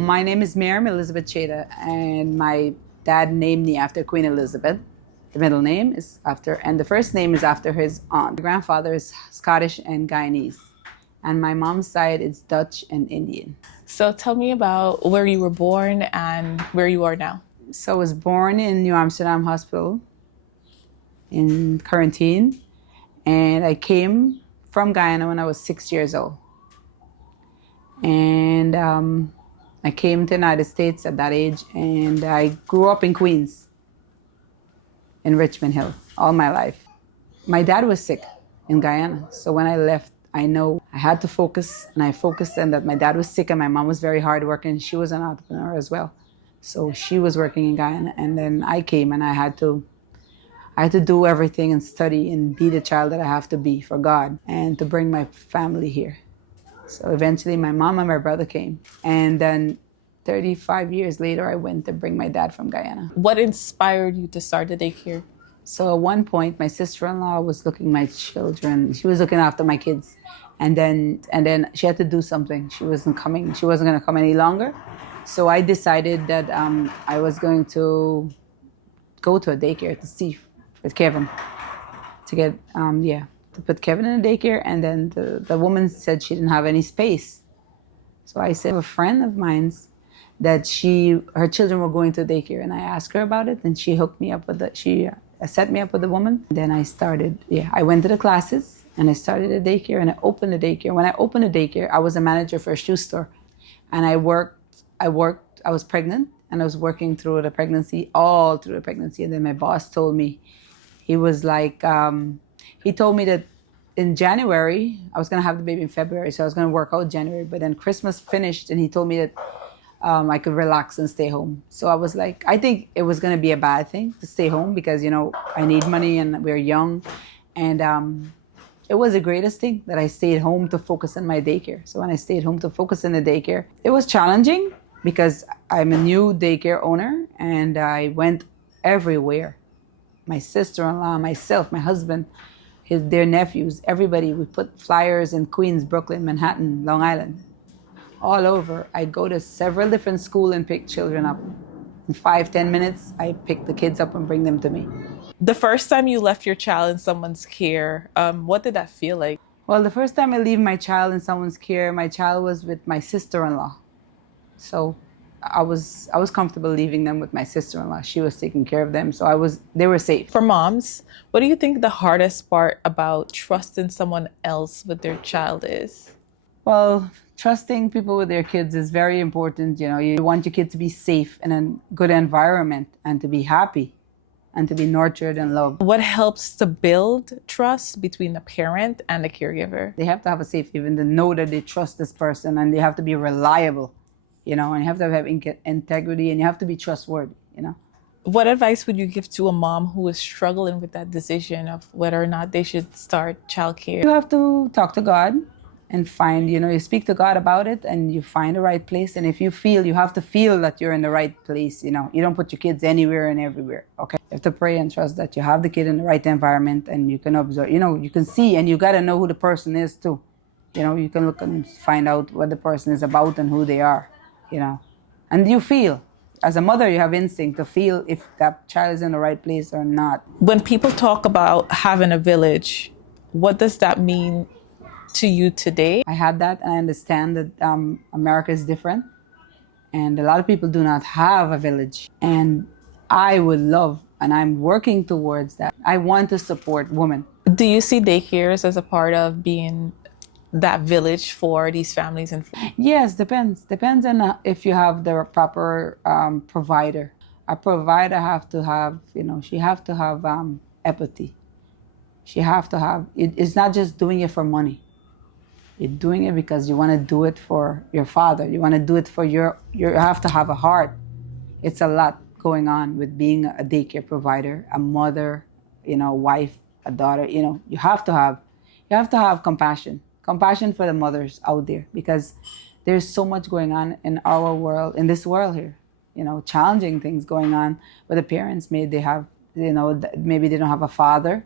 My name is Miriam Elizabeth Cheda, and my dad named me after Queen Elizabeth. The middle name is after, and the first name is after his aunt. My grandfather is Scottish and Guyanese, and my mom's side is Dutch and Indian. So tell me about where you were born and where you are now. So I was born in New Amsterdam Hospital in quarantine, and I came from Guyana when I was 6 years old. And I came to the United States at that age, and I grew up in Queens, in Richmond Hill, all my life. My dad was sick in Guyana, so when I left, I know I had to focus, and I focused on that my dad was sick and my mom was very hardworking. She was an entrepreneur as well. So she was working in Guyana, and then I came and I had to do everything and study and be the child that I have to be for God and to bring my family here. So eventually my mom and my brother came. And then 35 years later, I went to bring my dad from Guyana. What inspired you to start the daycare? So at one point, my sister-in-law was looking my children. She was looking after my kids. And then she had to do something. She wasn't coming. She wasn't going to come any longer. So I decided that I was going to go to a daycare to see with Kevin, to get, to put Kevin in a daycare. And then the woman said she didn't have any space. So I said, a friend of mine's that her children were going to daycare, and I asked her about it, and she hooked me up with she set me up with the woman. Then I started, I went to the classes, and I started a daycare, and I opened a daycare. When I opened a daycare, I was a manager for a shoe store, and I was pregnant, and I was working through the pregnancy, all through the pregnancy. And then my boss told me, he was like, he told me that in January, I was going to have the baby in February, so I was going to work out January. But then Christmas finished, and he told me that I could relax and stay home. So I was like, I think it was going to be a bad thing to stay home because, I need money and we're young. And it was the greatest thing that I stayed home to focus on my daycare. So when I stayed home to focus on the daycare, it was challenging because I'm a new daycare owner and I went everywhere. My sister-in-law, myself, my husband, their nephews, everybody. We put flyers in Queens, Brooklyn, Manhattan, Long Island, all over. I go to several different schools and pick children up. In 5-10 minutes, I pick the kids up and bring them to me. The first time you left your child in someone's care, what did that feel like? Well, the first time I leave my child in someone's care, my child was with my sister-in-law. So I was comfortable leaving them with my sister-in-law. She was taking care of them, so they were safe. For moms, what do you think the hardest part about trusting someone else with their child is? Well, trusting people with their kids is very important. You want your kid to be safe in a good environment and to be happy and to be nurtured and loved. What helps to build trust between the parent and the caregiver? They have to have a safe haven to know that they trust this person, and they have to be reliable, and you have to have integrity, and you have to be trustworthy, What advice would you give to a mom who is struggling with that decision of whether or not they should start childcare? You have to talk to God and find, you speak to God about it and you find the right place. And if you have to feel that you're in the right place, you don't put your kids anywhere and everywhere, okay? You have to pray and trust that you have the kid in the right environment and you can observe, you can see, and you got to know who the person is too. You can look and find out what the person is about and who they are, And you feel, as a mother, you have instinct to feel if that child is in the right place or not. When people talk about having a village, what does that mean to you today? I had that, and I understand that America is different, and a lot of people do not have a village. And I would love, and I'm working towards that. I want to support women. Do you see daycares as a part of being that village for these families? Yes, depends. Depends on if you have the proper provider. A provider have to have, she have to have empathy. She have to have, it's not just doing it for money. You're doing it because you want to do it for your father. You want to do it for you have to have a heart. It's a lot going on with being a daycare provider, a mother, wife, a daughter. You have to have compassion for the mothers out there, because there's so much going on in our world, in this world here. Challenging things going on with the parents. Maybe they have, maybe they don't have a father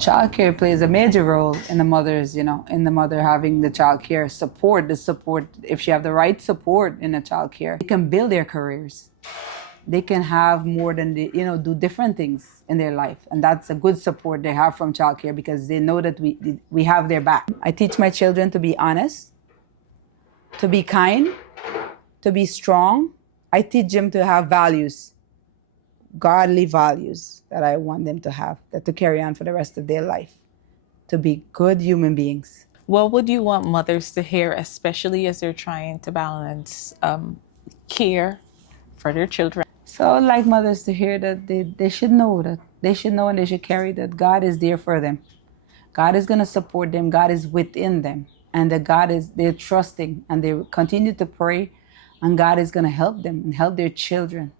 Childcare plays a major role in the mother's, in the mother having the childcare support, the support, if she have the right support in the childcare, they can build their careers. They can have more than do different things in their life. And that's a good support they have from childcare because they know that we have their back. I teach my children to be honest, to be kind, to be strong. I teach them to have values, godly values that I want them to have, that to carry on for the rest of their life, to be good human beings. What would you want mothers to hear, especially as they're trying to balance care for their children? So I'd like mothers to hear that they should know and they should carry that God is there for them. God is going to support them. God is within them. And that they're trusting and they continue to pray and God is going to help them and help their children.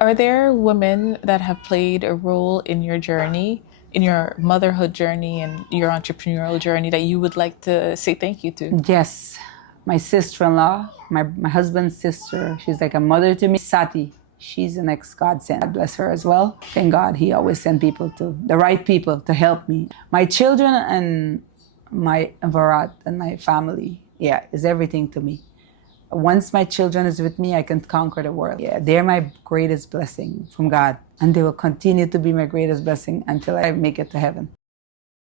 Are there women that have played a role in your journey, in your motherhood journey and your entrepreneurial journey that you would like to say thank you to? Yes. My sister-in-law, my husband's sister, she's like a mother to me, Sati. She's an ex-godsend. God bless her as well. Thank God he always sent the right people to help me. My children and my Varat and my family, is everything to me. Once my children is with me, I can conquer the world. Yeah, they're my greatest blessing from God. And they will continue to be my greatest blessing until I make it to heaven.